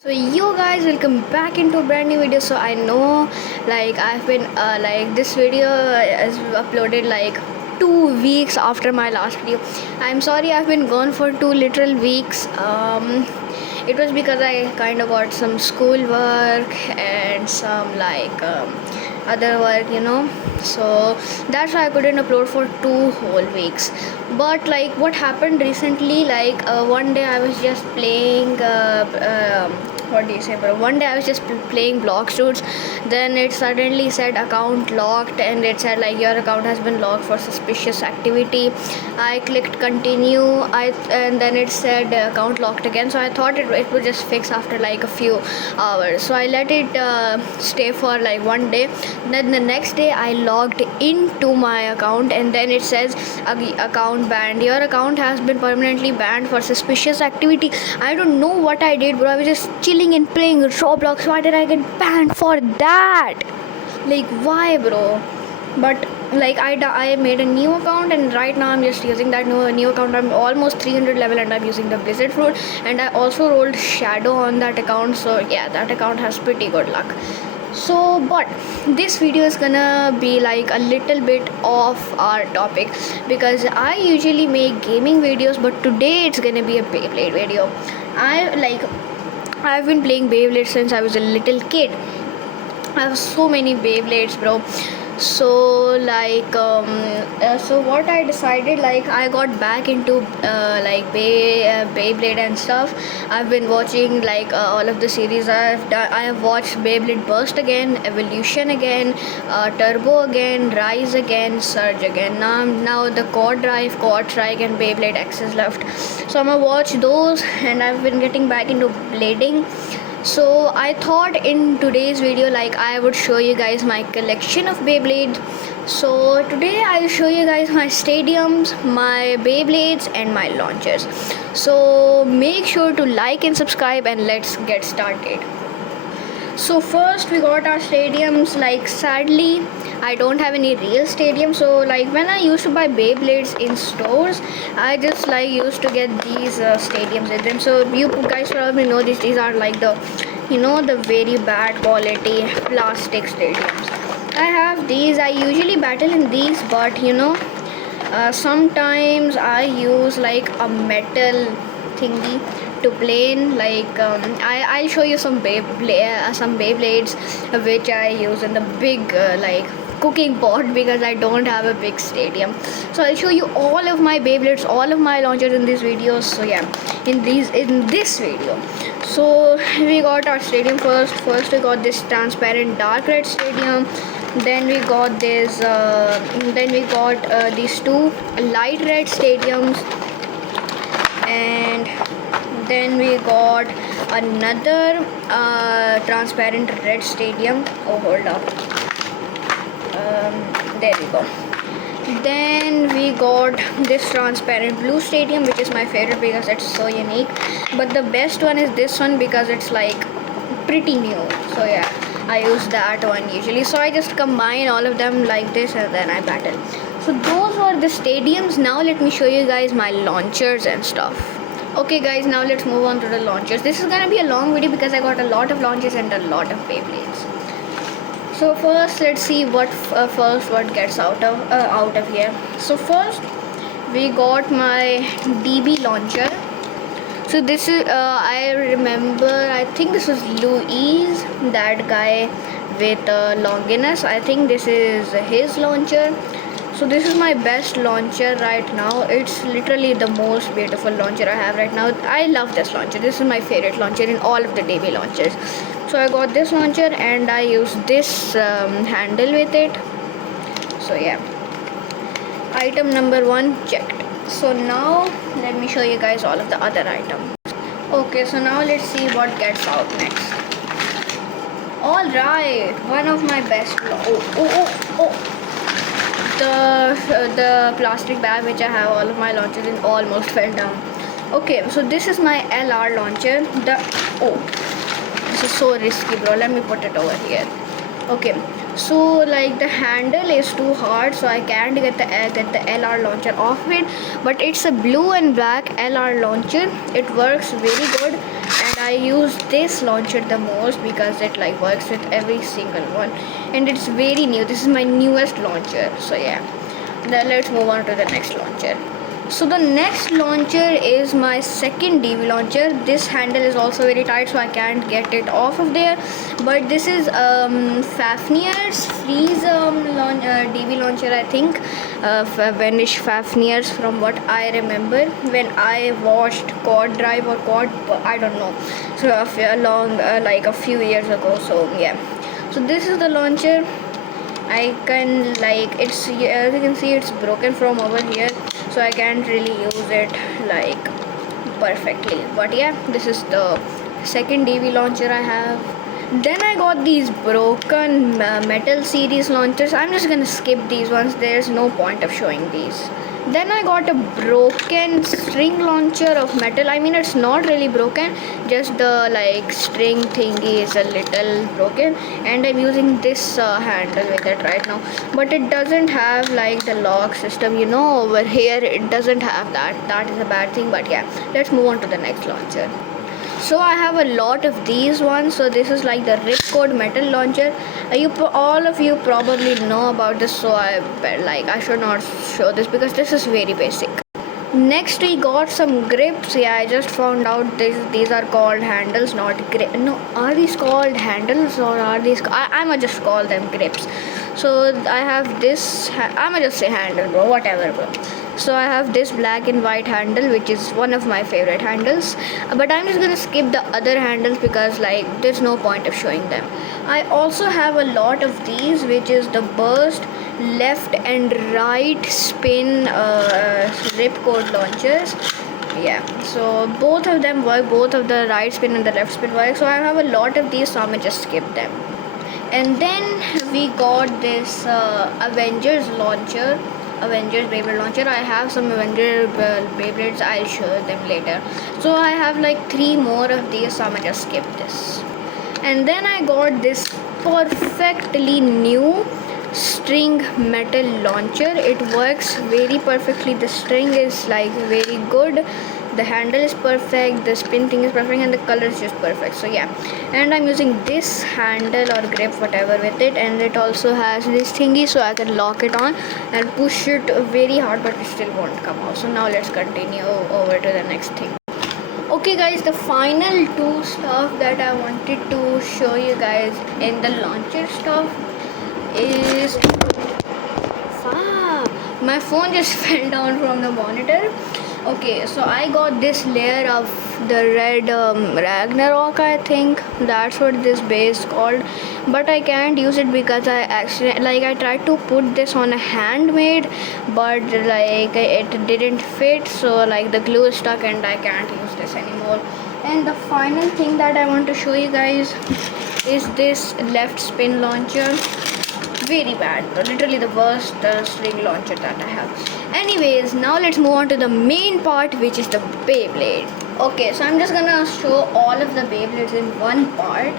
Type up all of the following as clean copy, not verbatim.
So yo guys, welcome back into a brand new video. So I know I've been this video is uploaded like 2 weeks after my last video. I'm sorry I've been gone for 2 literal weeks. It was because I kind of got some school work and some other work. So that's why I couldn't upload for 2 whole weeks. But what happened recently, one day I was just playing what do you say, bro? One day I was just playing block shoots, then it suddenly said account locked, and it said your account has been locked for suspicious activity. I clicked continue, and then it said account locked again. So I thought it would just fix after like a few hours. So I let it stay for like one day. Then the next day I logged into my account, and then it says account banned. Your account has been permanently banned for suspicious activity. I don't know what I did, bro. I was just chilling and playing Roblox. Why did I get banned for that? Why, bro? But I made a new account, and right now I'm just using that new account. I'm almost 300 level, and I'm using the Blizzard fruit, and I also rolled Shadow on that account. So yeah, that account has pretty good luck. So but this video is gonna be like a little bit off our topic, because I usually make gaming videos, but today it's gonna be a Beyblade video. I've been playing Beyblade since I was a little kid. I have so many Beyblades, bro. So so what I decided, I got back into Beyblade and stuff. I've been watching all of the series. I have watched Beyblade Burst again, Evolution again, Turbo again, Rise again, Surge again. Now the Quad Drive, Quad Strike, and Beyblade X is left. So I'm gonna watch those, and I've been getting back into blading. So I thought in today's video I would show you guys my collection of Beyblades. So today I'll show you guys my stadiums, my Beyblades, and my launchers. So make sure to like and subscribe, and let's get started. So first we got our stadiums. Sadly I don't have any real stadium. So when I used to buy Beyblades in stores, I just used to get these stadiums with them. So you guys probably know these are the very bad quality plastic stadiums. I have these. I usually battle in these, but sometimes I use a metal thingy to play in. I'll show you some Beyblades which I use in the big cooking pot, because I don't have a big stadium. So I'll show you all of my Beyblades, all of my launchers in these videos. So yeah, in this video. So we got our stadium first. First we got this transparent dark red stadium. Then we got this. Then we got these two light red stadiums, and then we got another transparent red stadium. Oh, hold up. There we go. Then we got this transparent blue stadium, which is my favorite because it's so unique. But the best one is this one, because it's pretty new. So yeah, I use that one usually. So I just combine all of them like this, and then I battle. So those were the stadiums. Now let me show you guys my launchers and stuff. Okay guys, now let's move on to the launchers. This is gonna be a long video because I got a lot of launches and a lot of Beyblades. So first, let's see what gets out of here. So first, we got my DB launcher. So this is I remember, I think this was Louise, that guy with Longinus. I think this is his launcher. So this is my best launcher right now. It's literally the most beautiful launcher I have right now. I love this launcher. This is my favorite launcher in all of the DB launchers. So I got this launcher, and I use this handle with it. So yeah, item number 1 checked. So now let me show you guys all of the other items. Okay, so now let's see what gets out next. Alright, one of my best. The plastic bag which I have all of my launchers in almost fell down. Okay, so this is my LR launcher. This is so risky, bro. Let me put it over here. Okay, So like the handle is too hard, so I can't get the LR launcher off it. But it's a blue and black LR launcher. It works very good, and I use this launcher the most because it like works with every single one, and it's very new. This is my newest launcher. So yeah, then let's move on to the next launcher. So the next launcher is my second DV launcher. This handle is also very tight, so I can't get it off of there. But this is Fafnir's Freeze DV launcher, I think. Vanish Fafnir's, from what I remember when I watched COD Drive or COD, I don't know. So like a few years ago. So yeah. So this is the launcher. I can like it's, as you can see, it's broken from over here, so I can't really use it like perfectly. But yeah, this is the second DV launcher I have. Then I got these broken metal series launchers. I'm just gonna skip these ones, there's no point of showing these. Then I got a broken string launcher of metal. I mean, it's not really broken, just the like string thingy is a little broken, and I'm using this handle with it right now. But it doesn't have like the lock system, you know, over here it doesn't have that. That is a bad thing. But yeah, let's move on to the next launcher. So I have a lot of these ones. So this is like the Ripcord metal launcher. All of you probably know about this, so I should not show this because this is very basic. Next we got some grips. Yeah, I just found out these are called handles, not grip. No, are these called handles or are these? I'ma just call them grips. So I have this. I'ma just say handle, bro. Whatever, bro. So I have this black and white handle, which is one of my favorite handles. But I'm just gonna skip the other handles because like there's no point of showing them. I also have a lot of these, which is the burst left and right spin Ripcord launchers. Yeah, so both of them work, both of the right spin and the left spin work. So I have a lot of these, so I'm gonna just skip them. And then we got this Avengers launcher, Avengers Beyblade launcher. I have some Avengers Beyblades, I'll show them later. So I have like 3 more of these, so I'm gonna just skip this. And then I got this perfectly new string metal launcher. It works very perfectly. The string is like very good, the handle is perfect, the spin thing is perfect, and the color is just perfect. So yeah, and I'm using this handle or grip, whatever, with it, and it also has this thingy so I can lock it on and push it very hard, but it still won't come out. So now let's continue over to the next thing. Okay guys, the final 2 stuff that I wanted to show you guys in the launcher stuff is my phone just fell down from the monitor. Okay, so I got this layer of the red Ragnarok, I think that's what this base called, but I can't use it because I tried to put this on a handmade, but like it didn't fit, so like the glue is stuck and I can't use this anymore. And the final thing that I want to show you guys is this left spin launcher. Very bad, literally the worst string launcher that I have. Anyways, now let's move on to the main part, which is the Beyblade. Okay, so I'm just gonna show all of the Beyblades in one part.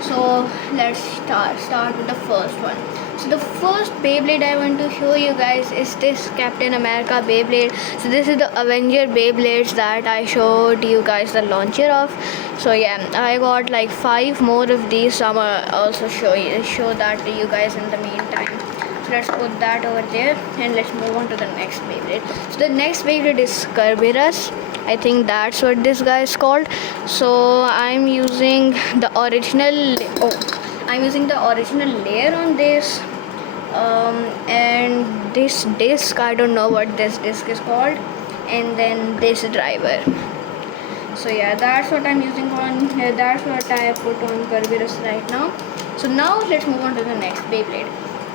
So let's start with the first one. So the first Beyblade I want to show you guys is this Captain America Beyblade. So this is the Avenger Beyblades that I showed you guys the launcher of. So yeah, I got like 5 more of these, so I'm gonna also show that to you guys in the meantime. So let's put that over there and let's move on to the next Beyblade. So the next Beyblade is Kerberos. I think that's what this guy is called. So I'm using the original layer on this, and this disc, I don't know what this disc is called, and then this driver. So yeah, that's what I'm using on that's what I put on Kerberos right now. So now let's move on to the next Beyblade,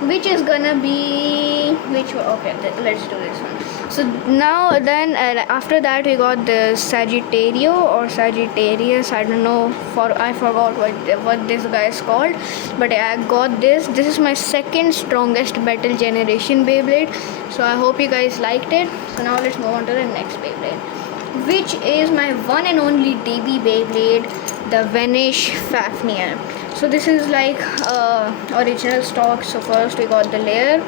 which is gonna be okay, let's do this one. So now then after that we got the Sagittario or Sagittarius, I don't know, I forgot what this guy is called, but I got this is my second strongest battle generation Beyblade. So I hope you guys liked it. So now let's move on to the next Beyblade, which is my one and only DB Beyblade, the Vanish Fafnir. So this is like original stock. So first we got the layer,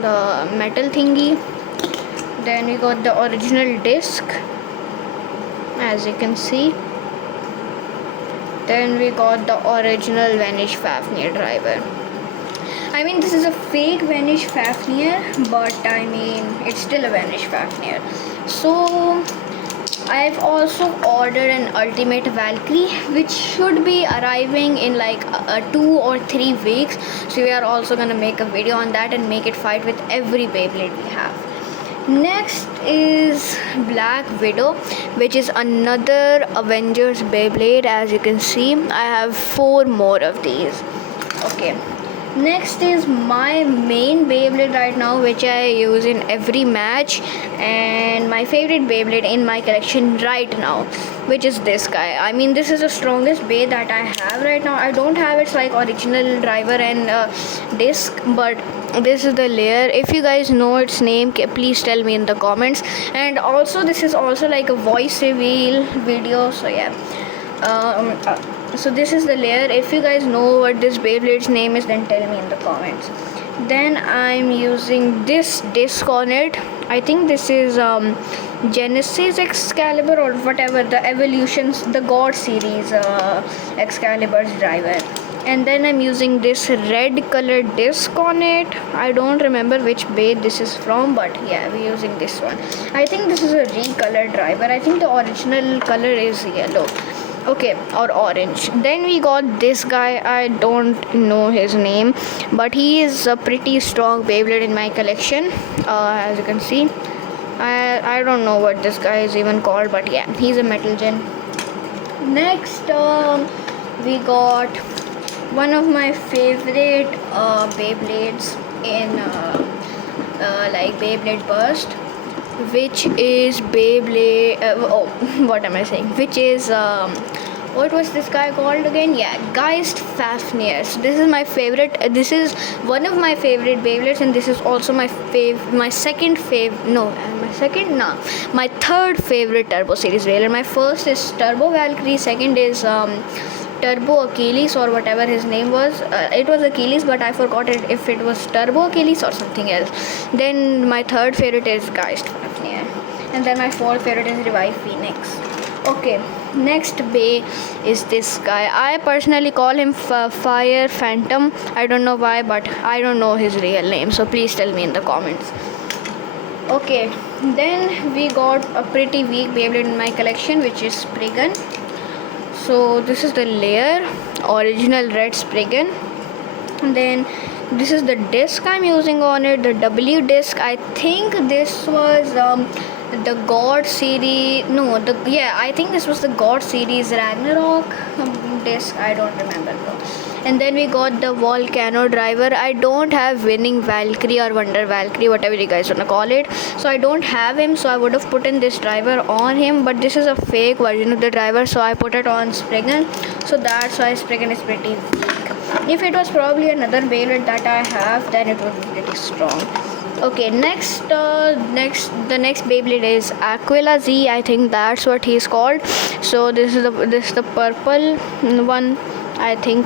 the metal thingy, then we got the original disc, as you can see, then we got the original Vanish Fafnir driver. I mean, this is a fake Vanish Fafnir, but I mean, it's still a Vanish Fafnir. So I've also ordered an Ultimate Valkyrie, which should be arriving in like 2 or 3 weeks. So we are also gonna make a video on that and make it fight with every Beyblade we have. Next is Black Widow, which is another Avengers Beyblade. As you can see, I have 4 more of these. Okay. Next is my main Beyblade right now, which I use in every match, and my favorite Beyblade in my collection right now, which is this guy. I mean, this is the strongest Bey that I have right now. I don't have its like original driver and disc, but this is the layer. If you guys know its name, please tell me in the comments. And also, this is also like a voice reveal video, so yeah. So this is the layer. If you guys know what this Beyblade's name is, then tell me in the comments. Then I'm using this disc on it. I think this is Genesis Excalibur or whatever, the Evolutions, the God series Excalibur's driver. And then I'm using this red colored disc on it. I don't remember which Bey this is from, but yeah, we're using this one. I think this is a recolored driver. I think the original color is yellow. Okay, or orange. Then we got this guy. I don't know his name, but he is a pretty strong Beyblade in my collection. As you can see, I don't know what this guy is even called, but yeah, he's a Metal Gen. Next, we got one of my favorite Beyblades in like Beyblade Burst, which is Beyblade. What am I saying? Which is what was this guy called again? Yeah, Geist Fafnir. So this is my favorite. This is one of my favorite Beyblades, and this is also my my third favorite Turbo Series Beyblade. My first is Turbo Valkyrie. Second is Turbo Achilles or whatever his name was. It was Achilles, but I forgot it if it was Turbo Achilles or something else. Then my third favorite is Geist Fafnir, and then my fourth favorite is Revive Phoenix. Okay, next Bey is this guy. I personally call him Fire Phantom. I don't know why, but I don't know his real name, so please tell me in the comments. Okay, then we got a pretty weak Beyblade in my collection, which is Spriggan. So this is the layer, original red Spriggan. And then this is the disc I'm using on it, the W disc. I think this was the God series. I think this was the God series Ragnarok disc. I don't remember though. And then we got the Volcano driver. I don't have Winning Valkyrie or Wonder Valkyrie, whatever you guys wanna call it. So I don't have him, so I would have put in this driver on him, but this is a fake version of the driver, so I put it on Spriggan. So that's why Spriggan is pretty weak. If it was probably another Beyblade that I have, then it would be pretty strong. Okay, the next Beyblade is Aquila Z. I think that's what he's called. So this is the purple one. I think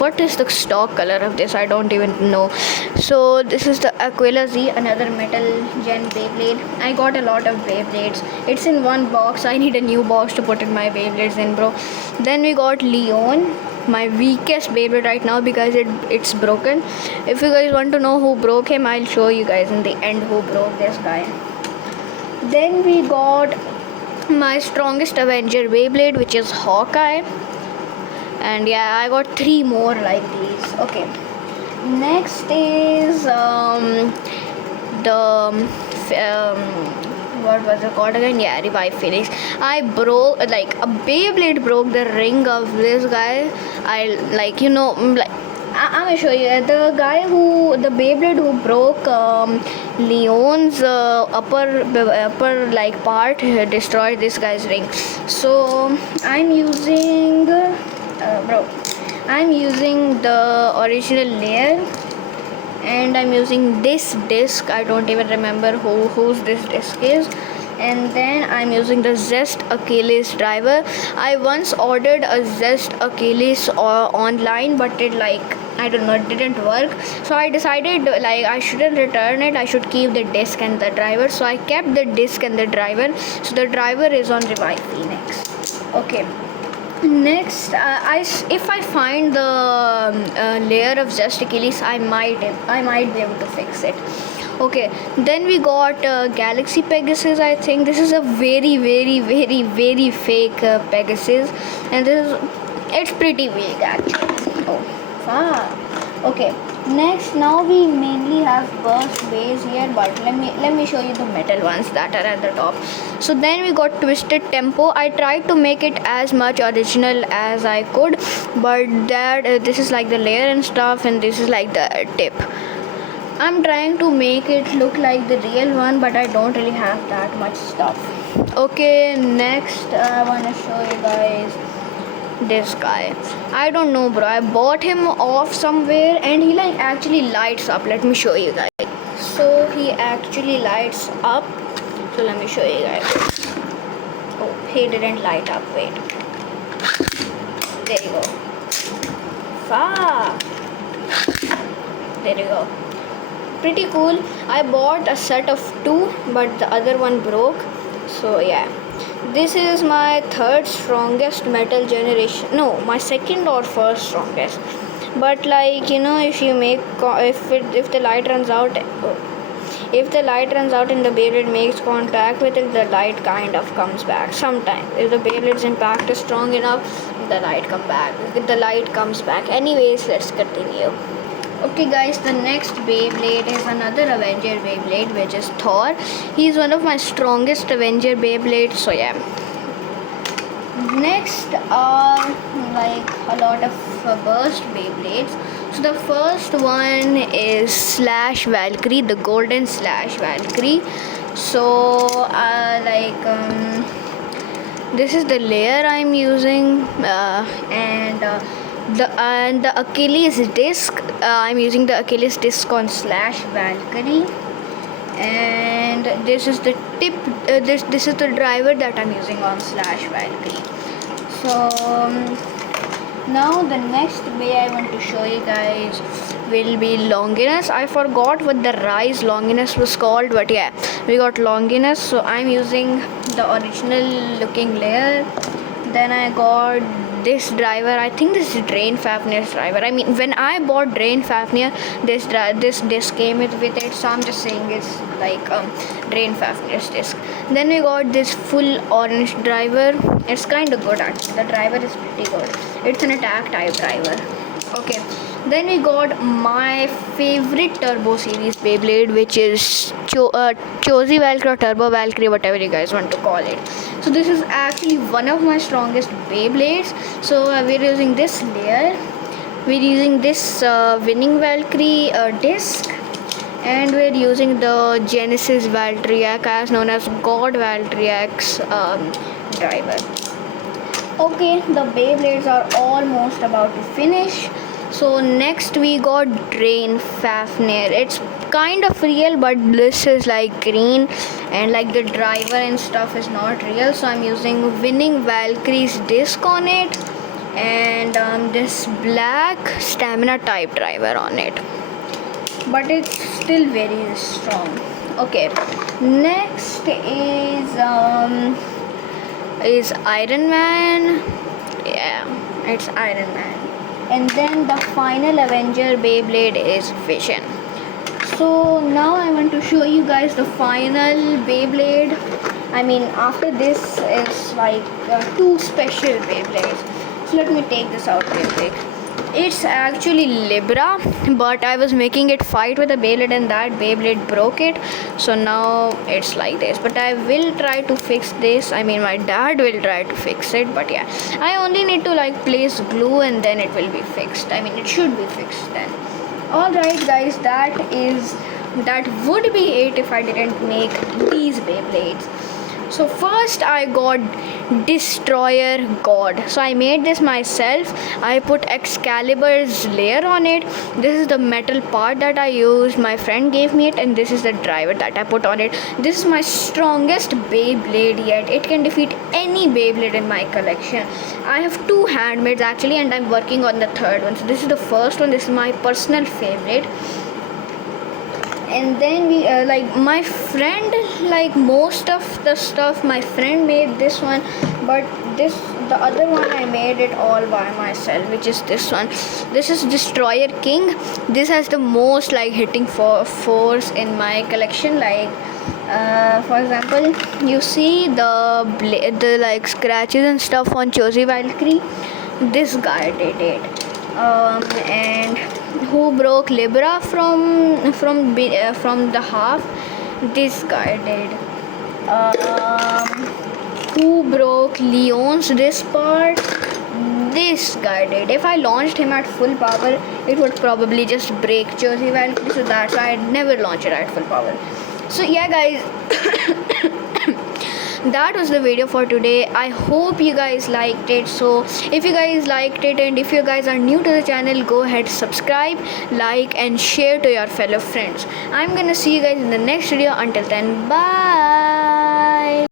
what is the stock color of this? I don't even know. So this is the Aquila Z, another Metal Gen Beyblade. I got a lot of Beyblades. It's in one box. I need a new box to put in my Beyblades in, bro. Then we got Leon, my weakest Beyblade right now because it's broken. If you guys want to know who broke him, I'll show you guys in the end who broke this guy. Then we got my strongest Avenger Beyblade, which is Hawkeye. And yeah, I got 3 more like these. Okay, next is what was it called again? Yeah, Revive Phoenix. I broke, like, a Beyblade broke the ring of this guy. I'm gonna show you the Beyblade who broke Leon's upper like part destroyed this guy's ring. So I'm using I'm using the original layer, and I'm using this disc. I don't even remember whose this disc is. and then I'm using the Zest Achilles driver. I once ordered a Zest Achilles online, but it I don't know, it didn't work. So I decided I shouldn't return it, I should keep the disc and the driver. So I kept the disc and the driver. So the driver is on Revive Phoenix. Okay. Next, if I find the layer of Zest Achilles, I might be able to fix it. Okay, then we got Galaxy Pegasus. I think this is a very very very very fake Pegasus, and it's pretty weak actually. Oh, wow. Okay, next, now we mainly have burst base here, but let me show you the metal ones that are at the top. So then we got Twisted Tempo. I tried to make it as much original as I could, but that this is like the layer and stuff, and this is like the tip. I'm trying to make it look like the real one, but I don't really have that much stuff. Okay, next I want to show you guys this guy. I don't know, bro. I bought him off somewhere, and he actually lights up. Let me show you guys. So he actually lights up. So let me show you guys. Oh, he didn't light up. Wait. There you go. Fuck. There you go. Pretty cool. I bought a set of 2, but the other one broke. So yeah. This is my third strongest metal generation. No, my second or first strongest. But if you make if the light runs out, if the light runs out and the Beyblade makes contact with it, the light kind of comes back. Sometimes, if the Beyblade's impact is strong enough, the light comes back. Anyways, let's continue. Okay guys, the next Beyblade is another Avenger Beyblade, which is Thor. He's one of my strongest Avenger Beyblades, so yeah. Next are a lot of burst Beyblades. So the first one is Slash Valkyrie, the golden Slash Valkyrie. So this is the layer I'm using, and the Achilles disc. I'm using the Achilles disc on Slash Valkyrie, and this is the tip. This is the driver that I'm using on Slash Valkyrie. So now the next way I want to show you guys will be Longinus. I forgot what the Rise Longinus was called, but yeah, we got Longinus. So I'm using the original looking layer. Then I got this driver. I think this is Drain Fafnir's driver. I mean, when I bought Drain Fafnir, this disc came with it, so I'm just saying it's Drain Fafnir's disc. Then we got this full orange driver. It's kind of good actually. The driver is pretty good. It's an attack type driver. Okay. Then we got my favorite Turbo Series Beyblade, which is Chozy Valkyrie or Turbo Valkyrie, whatever you guys want to call it. So this is actually one of my strongest Beyblades. So we're using this layer. We're using this Winning Valkyrie disc, and we're using the Genesis Valkyriac, as known as God Valkyriac's driver. Okay, the Beyblades are almost about to finish. So next we got Drain Fafnir. It's kind of real, but this is green, and the driver and stuff is not real. So I'm using Winning Valkyrie's disc on it, and this black stamina type driver on it, but it's still very strong. Okay, next is Iron Man. Yeah, it's Iron Man. And then the final Avenger Beyblade is Vision. So now I want to show you guys the final Beyblade. I mean, after this is 2 special Beyblades. So let me take this out real quick. It's actually Libra, but I was making it fight with a Beyblade, and that Beyblade broke it. So now it's like this. But I will try to fix this. I mean, my dad will try to fix it. But yeah, I only need to place glue, and then it will be fixed. I mean, it should be fixed then. Alright guys, that would be it if I didn't make these Beyblades. So first I got Destroyer God. So I made this myself. I put Excalibur's layer on it. This is the metal part that I used. My friend gave me it, and this is the driver that I put on it. This is my strongest Beyblade yet. It can defeat any Beyblade in my collection. I have two handmaids actually, and I'm working on the third one. So this is the first one. This is my personal favorite. And then we like my friend, like most of the stuff my friend made this one, but this the other one I made it all by myself, which is this one. This is Destroyer King. This has the most like hitting force in my collection. Like for example, you see the like scratches and stuff on Josie Valkyrie. This guy did it. And who broke Libra from the half? This guy did. Who broke Leon's this part? This guy did. If I launched him at full power, it would probably just break Josie Valkyrie. So that's why I'd never launch it at full power. So yeah, guys. That was the video for today. I hope you guys liked it. So if you guys liked it, and if you guys are new to the channel, go ahead, subscribe, like and share to your fellow friends. I'm gonna see you guys in the next video. Until then, bye.